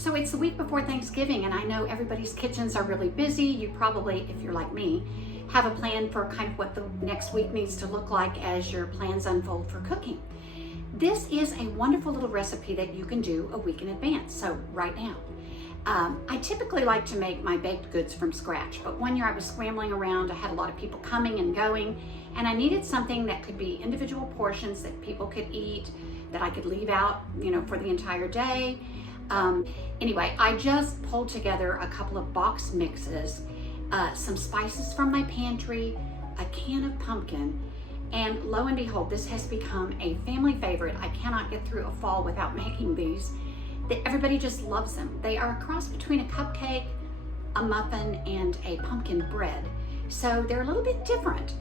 So it's the week before Thanksgiving, and I know everybody's kitchens are really busy. You probably, if you're like me, have a plan for kind of what the next week needs to look like as your plans unfold for cooking. This is a wonderful little recipe that you can do a week in advance, so right now. I typically like to make my baked goods from scratch, but one year I was scrambling around. I had a lot of people coming and going, and I needed something that could be individual portions that people could eat, that I could leave out, for the entire day. Anyway, I just pulled together a couple of box mixes, some spices from my pantry, a can of pumpkin, and lo and behold, this has become a family favorite. I cannot get through a fall without making these. Everybody just loves them. They are a cross between a cupcake, a muffin, and a pumpkin bread. So they're a little bit different,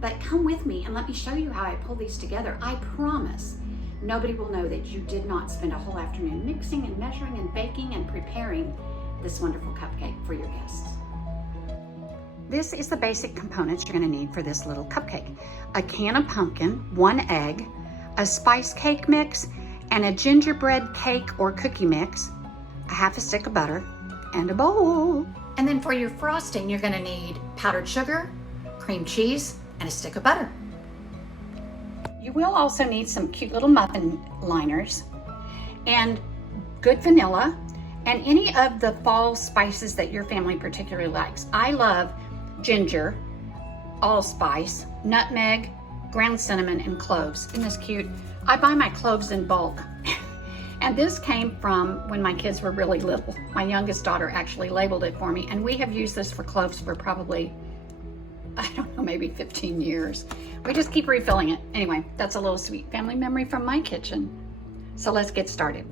but come with me and let me show you how I pull these together. I promise nobody will know that you did not spend a whole afternoon mixing and measuring and baking and preparing this wonderful cupcake for your guests. This is the basic components you're going to need for this little cupcake. A can of pumpkin, 1 egg, a spice cake mix, and a gingerbread cake or cookie mix, a half a stick of butter, and a bowl. And then for your frosting, you're going to need powdered sugar, cream cheese, and a stick of butter. You will also need some cute little muffin liners and good vanilla and any of the fall spices that your family particularly likes. I love ginger, allspice, nutmeg, ground cinnamon, and cloves. Isn't this cute? I buy my cloves in bulk. And this came from when my kids were really little. My youngest daughter actually labeled it for me, and we have used this for cloves for probably, I don't know, maybe 15 years. We just keep refilling it. Anyway, that's a little sweet family memory from my kitchen. So let's get started.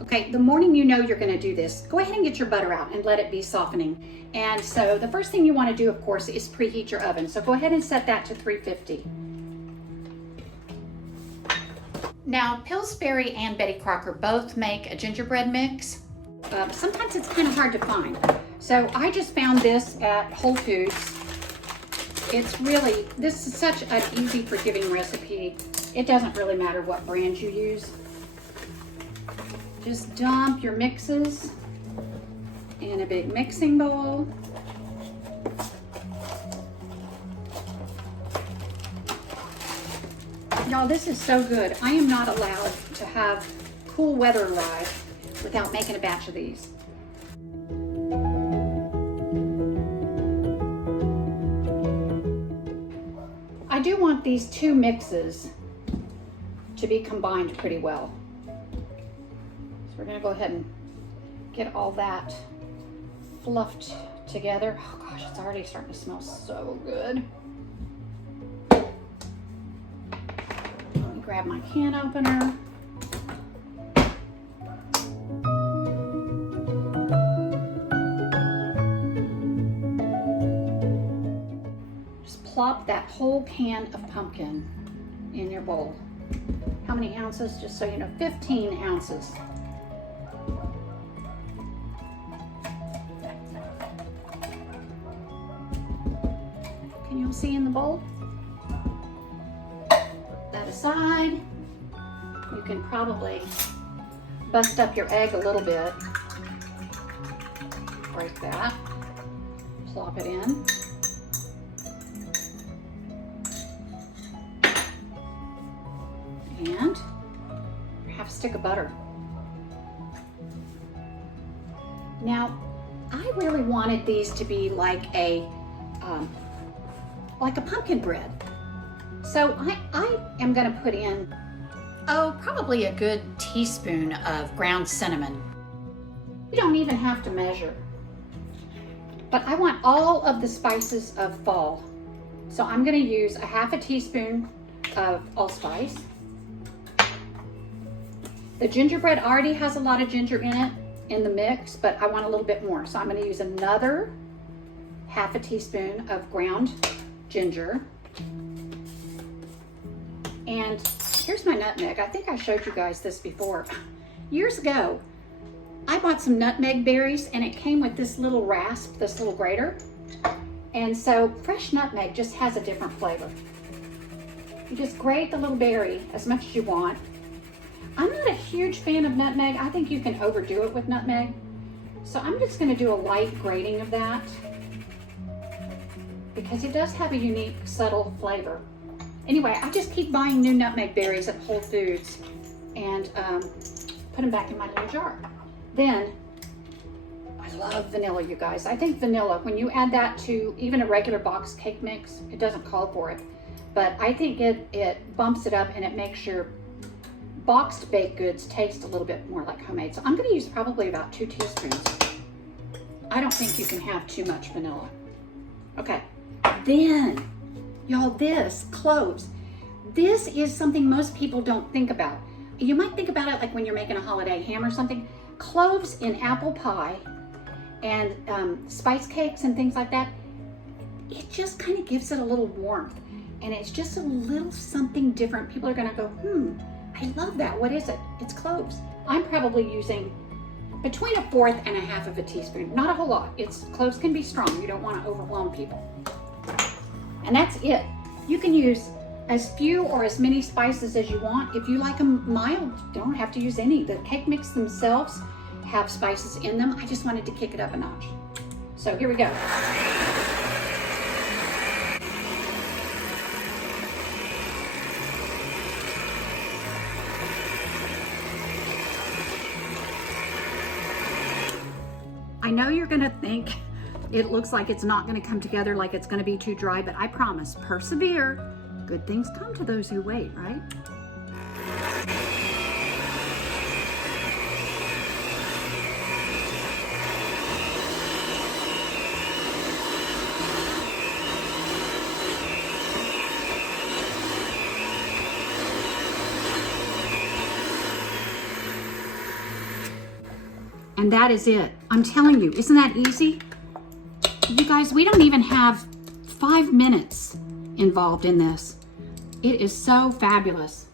Okay, the morning you know you're gonna do this, go ahead and get your butter out and let it be softening. And so the first thing you wanna do, of course, is preheat your oven. So go ahead and set that to 350. Now, Pillsbury and Betty Crocker both make a gingerbread mix. Sometimes it's kind of hard to find. So I just found this at Whole Foods. This is such an easy forgiving recipe. It doesn't really matter what brand you use. Just dump your mixes in a big mixing bowl. Y'all, this is so good. I am not allowed to have cool weather arrive without making a batch of these. I do want these two mixes to be combined pretty well. So we're gonna go ahead and get all that fluffed together. Oh gosh, it's already starting to smell so good. Grab my can opener. Just plop that whole can of pumpkin in your bowl. How many ounces? Just so you know, 15 ounces. Can you all see in the bowl? Aside. You can probably bust up your egg a little bit. Break that. Plop it in. And half a stick of butter. Now, I really wanted these to be like a pumpkin bread. So I am going to put in, probably a good teaspoon of ground cinnamon. You don't even have to measure. But I want all of the spices of fall. So I'm going to use a half a teaspoon of allspice. The gingerbread already has a lot of ginger in it in the mix, but I want a little bit more. So I'm going to use another half a teaspoon of ground ginger. And here's my nutmeg. I think I showed you guys this before. Years ago, I bought some nutmeg berries and it came with this little rasp, this little grater. And so fresh nutmeg just has a different flavor. You just grate the little berry as much as you want. I'm not a huge fan of nutmeg. I think you can overdo it with nutmeg. So I'm just gonna do a light grating of that because it does have a unique, subtle flavor. Anyway, I just keep buying new nutmeg berries at Whole Foods and put them back in my little jar. Then, I love vanilla, you guys. I think vanilla, when you add that to even a regular box cake mix, it doesn't call for it. But I think it bumps it up and it makes your boxed baked goods taste a little bit more like homemade. So I'm gonna use probably about 2 teaspoons. I don't think you can have too much vanilla. Okay, then, y'all, this, cloves. This is something most people don't think about. You might think about it like when you're making a holiday ham or something. Cloves in apple pie and spice cakes and things like that, it just kind of gives it a little warmth. And it's just a little something different. People are gonna go, I love that. What is it? It's cloves. I'm probably using between 1/4 and 1/2 of a teaspoon. Not a whole lot. Cloves can be strong. You don't want to overwhelm people. And that's it. You can use as few or as many spices as you want. If you like them mild, don't have to use any. The cake mix themselves have spices in them. I just wanted to kick it up a notch. So here we go. I know you're gonna think it looks like it's not gonna come together, like it's gonna be too dry, but I promise, persevere. Good things come to those who wait, right? And that is it. I'm telling you, isn't that easy? You guys, we don't even have 5 minutes involved in this. It is so fabulous.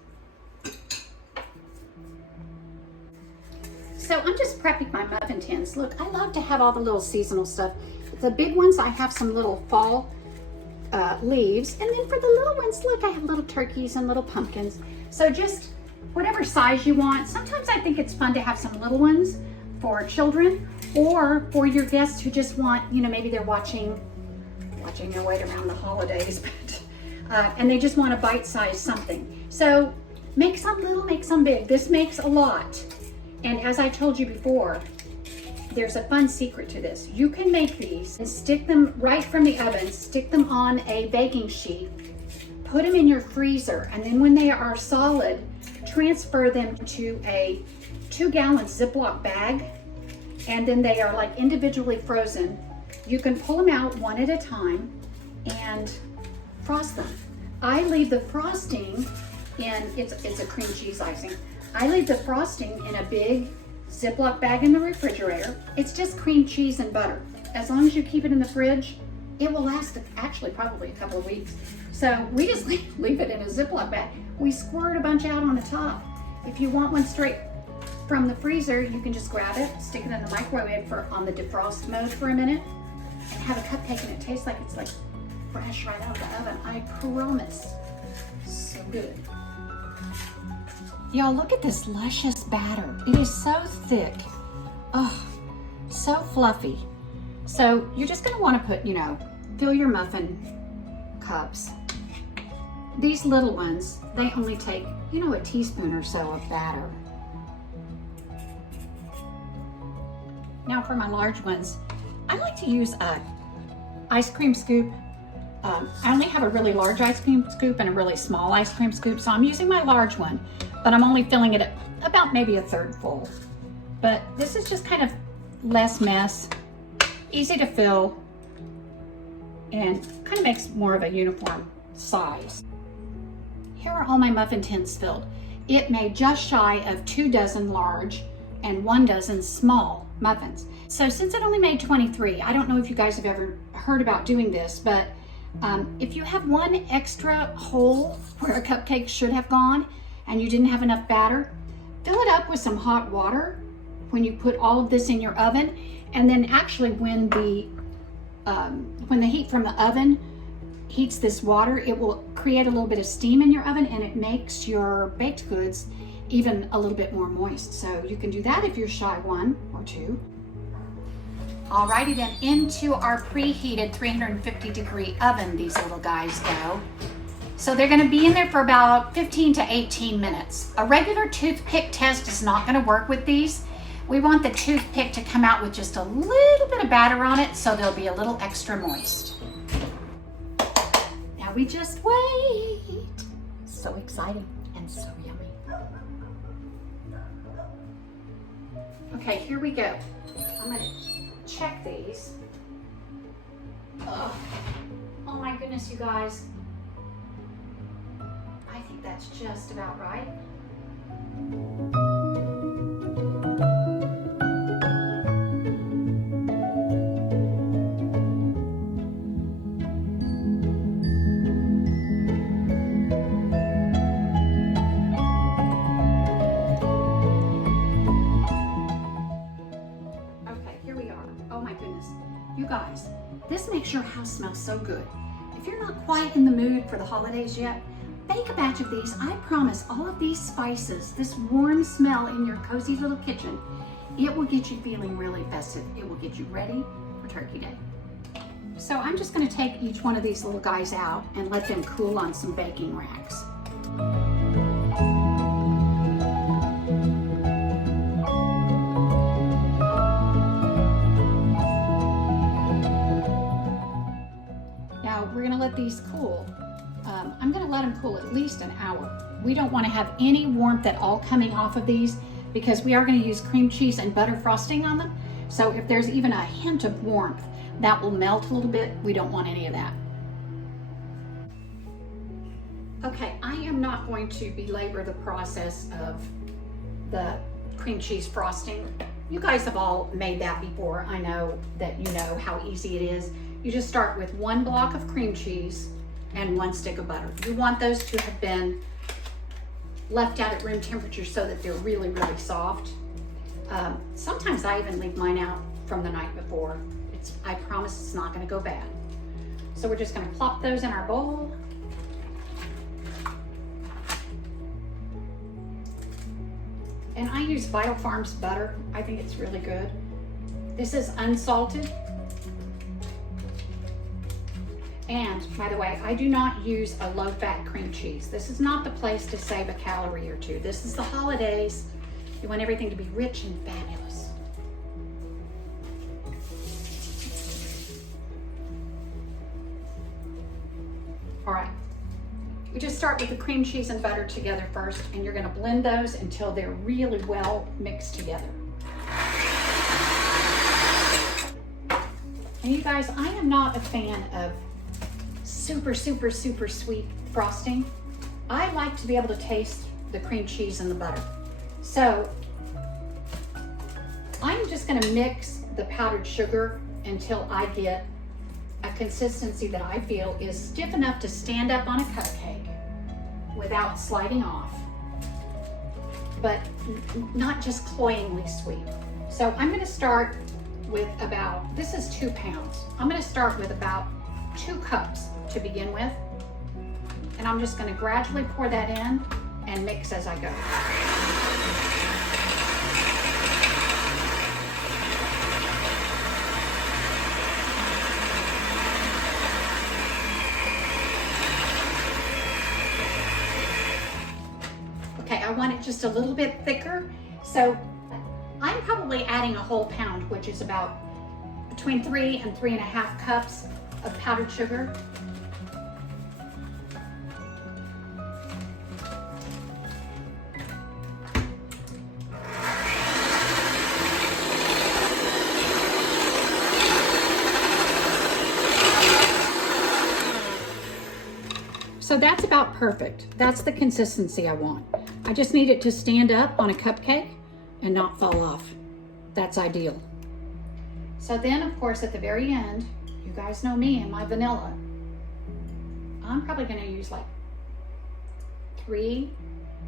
So I'm just prepping my muffin tins. Look, I love to have all the little seasonal stuff. The big ones, I have some little fall leaves. And then for the little ones, look, I have little turkeys and little pumpkins. So just whatever size you want. Sometimes I think it's fun to have some little ones for children or for your guests who just want, maybe they're watching their weight around the holidays, but, and they just want a bite-sized something. So make some little, make some big. This makes a lot. And as I told you before, there's a fun secret to this. You can make these and stick them right from the oven, stick them on a baking sheet, put them in your freezer, and then when they are solid, transfer them to a 2-gallon Ziploc bag, and then they are like individually frozen. You can pull them out one at a time and frost them. I leave the frosting in, it's a cream cheese icing. I leave the frosting in a big Ziploc bag in the refrigerator. It's just cream cheese and butter. As long as you keep it in the fridge, it will last actually probably a couple of weeks. So we just leave it in a Ziploc bag. We squirt a bunch out on the top. If you want one straight from the freezer, you can just grab it, stick it in the microwave on the defrost mode for a minute, and have a cupcake, and it tastes like it's like fresh right out of the oven. I promise. So good. Y'all, look at this luscious batter. It is so thick. Oh, so fluffy. So you're just gonna wanna put, fill your muffin cups. These little ones, they only take, a teaspoon or so of batter. Now for my large ones, I like to use a ice cream scoop. I only have a really large ice cream scoop and a really small ice cream scoop, so I'm using my large one, but I'm only filling it at about maybe 1/3 full. But this is just kind of less mess, easy to fill, and kind of makes more of a uniform size. Here are all my muffin tins filled. It made just shy of 2 dozen large and 1 dozen small muffins. So since it only made 23, I don't know if you guys have ever heard about doing this, but if you have one extra hole where a cupcake should have gone and you didn't have enough batter, fill it up with some hot water when you put all of this in your oven. And then actually when the heat from the oven heats this water, it will create a little bit of steam in your oven, and it makes your baked goods even a little bit more moist. So you can do that if you're shy, 1 or 2. Alrighty then, into our preheated 350 degree oven these little guys go. So they're gonna be in there for about 15 to 18 minutes. A regular toothpick test is not gonna work with these. We want the toothpick to come out with just a little bit of batter on it, so they'll be a little extra moist. Now we just wait. So exciting and so yummy. Okay, here we go. I'm gonna check these. Oh my goodness, you guys. I think that's just about right. You guys, this makes your house smell so good. If you're not quite in the mood for the holidays yet, bake a batch of these. I promise all of these spices, this warm smell in your cozy little kitchen, it will get you feeling really festive. It will get you ready for Turkey Day. So I'm just going to take each one of these little guys out and let them cool on some baking racks. We're gonna let these cool. I'm gonna let them cool at least an hour. We don't wanna have any warmth at all coming off of these because we are gonna use cream cheese and butter frosting on them. So if there's even a hint of warmth, that will melt a little bit. We don't want any of that. Okay, I am not going to belabor the process of the cream cheese frosting. You guys have all made that before. I know that you know how easy it is. You just start with 1 block of cream cheese and 1 stick of butter. You want those to have been left out at room temperature so that they're really, really soft. Sometimes I even leave mine out from the night before. I promise it's not gonna go bad. So we're just gonna plop those in our bowl. And I use Vital Farms butter. I think it's really good. This is unsalted. And by the way, I do not use a low-fat cream cheese. This is not the place to save a calorie or two. This is the holidays. You want everything to be rich and fabulous. All right, we just start with the cream cheese and butter together first, and you're gonna blend those until they're really well mixed together. And you guys, I am not a fan of super sweet frosting. I like to be able to taste the cream cheese and the butter. So I'm just gonna mix the powdered sugar until I get a consistency that I feel is stiff enough to stand up on a cupcake without sliding off, but not just cloyingly sweet. So I'm gonna start with about, this is 2 pounds. I'm gonna start with about 2 cups to begin with. And I'm just gonna gradually pour that in and mix as I go. Okay, I want it just a little bit thicker. So I'm probably adding a whole pound, which is about between 3 and 3.5 cups of powdered sugar. So that's about perfect. That's the consistency I want. I just need it to stand up on a cupcake and not fall off. That's ideal. So then, of course, at the very end, you guys know me and my vanilla. I'm probably gonna use like 3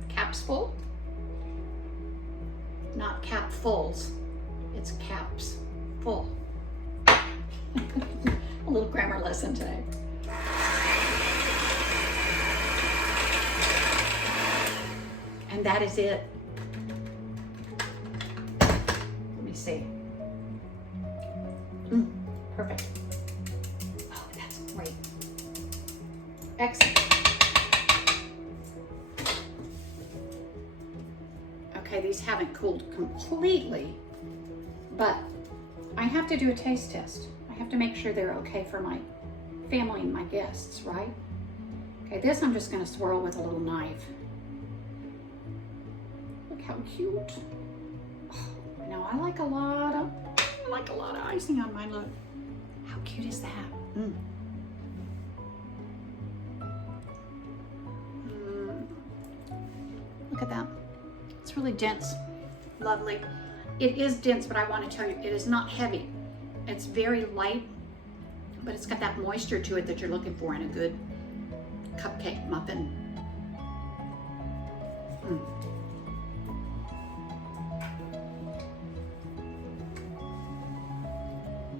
caps full. Not capfuls, it's caps full. A little grammar lesson today. And that is it. Let me see. Perfect. Oh, that's great. Excellent. Okay, these haven't cooled completely, but I have to do a taste test. I have to make sure they're okay for my family and my guests, right? Okay, this I'm just gonna swirl with a little knife. Look how cute. Oh, now I like a lot of icing on mine. Look, how cute is that? Look at that. It's really dense, lovely. It is dense, but I want to tell you, it is not heavy. It's very light, but it's got that moisture to it that you're looking for in a good cupcake muffin.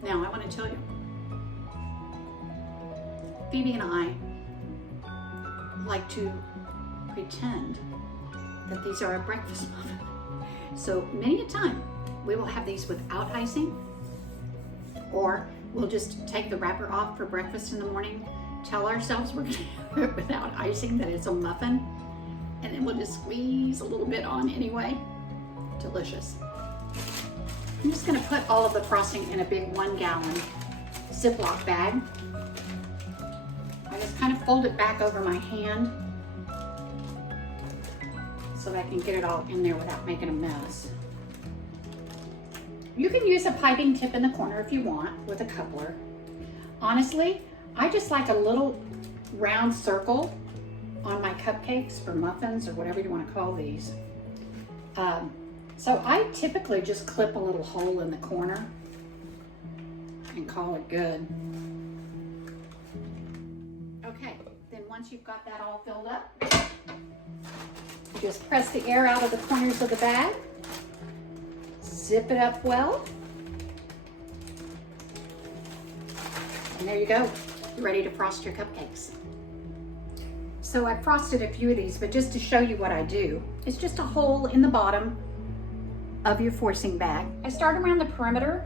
Now, I want to tell you, Phoebe and I like to pretend that these are a breakfast muffin. So many a time, we will have these without icing, or we'll just take the wrapper off for breakfast in the morning, tell ourselves we're gonna have it without icing, that it's a muffin, and then we'll just squeeze a little bit on anyway. Delicious. I'm just gonna put all of the frosting in a big 1 gallon Ziploc bag. I just kind of fold it back over my hand so that I can get it all in there without making a mess. You can use a piping tip in the corner if you want with a coupler. Honestly, I just like a little round circle on my cupcakes or muffins or whatever you want to call these. So I typically just clip a little hole in the corner and call it good. Okay, then once you've got that all filled up, you just press the air out of the corners of the bag, zip it up well, and there you go. You're ready to frost your cupcakes. So I frosted a few of these, but just to show you what I do, it's just a hole in the bottom of your forcing bag. I start around the perimeter,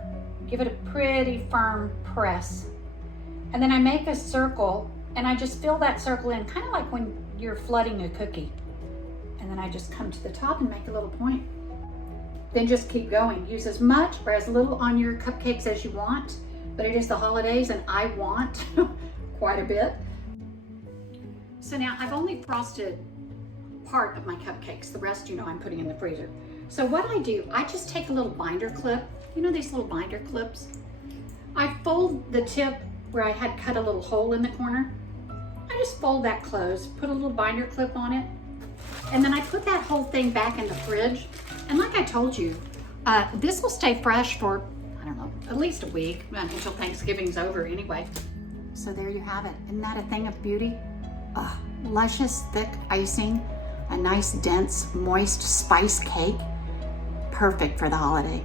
give it a pretty firm press, and then I make a circle, and I just fill that circle in, kind of like when you're flooding a cookie. And then I just come to the top and make a little point. Then just keep going. Use as much or as little on your cupcakes as you want, but it is the holidays and I want quite a bit. So now I've only frosted part of my cupcakes. The rest, you know, I'm putting in the freezer. So what I do, I just take a little binder clip. You know these little binder clips? I fold the tip where I had cut a little hole in the corner. I just fold that closed, put a little binder clip on it, and then I put that whole thing back in the fridge. And like I told you, this will stay fresh for, I don't know, at least a week, until Thanksgiving's over anyway. So there you have it. Isn't that a thing of beauty? Luscious, thick icing, a nice, dense, moist spice cake. Perfect for the holiday.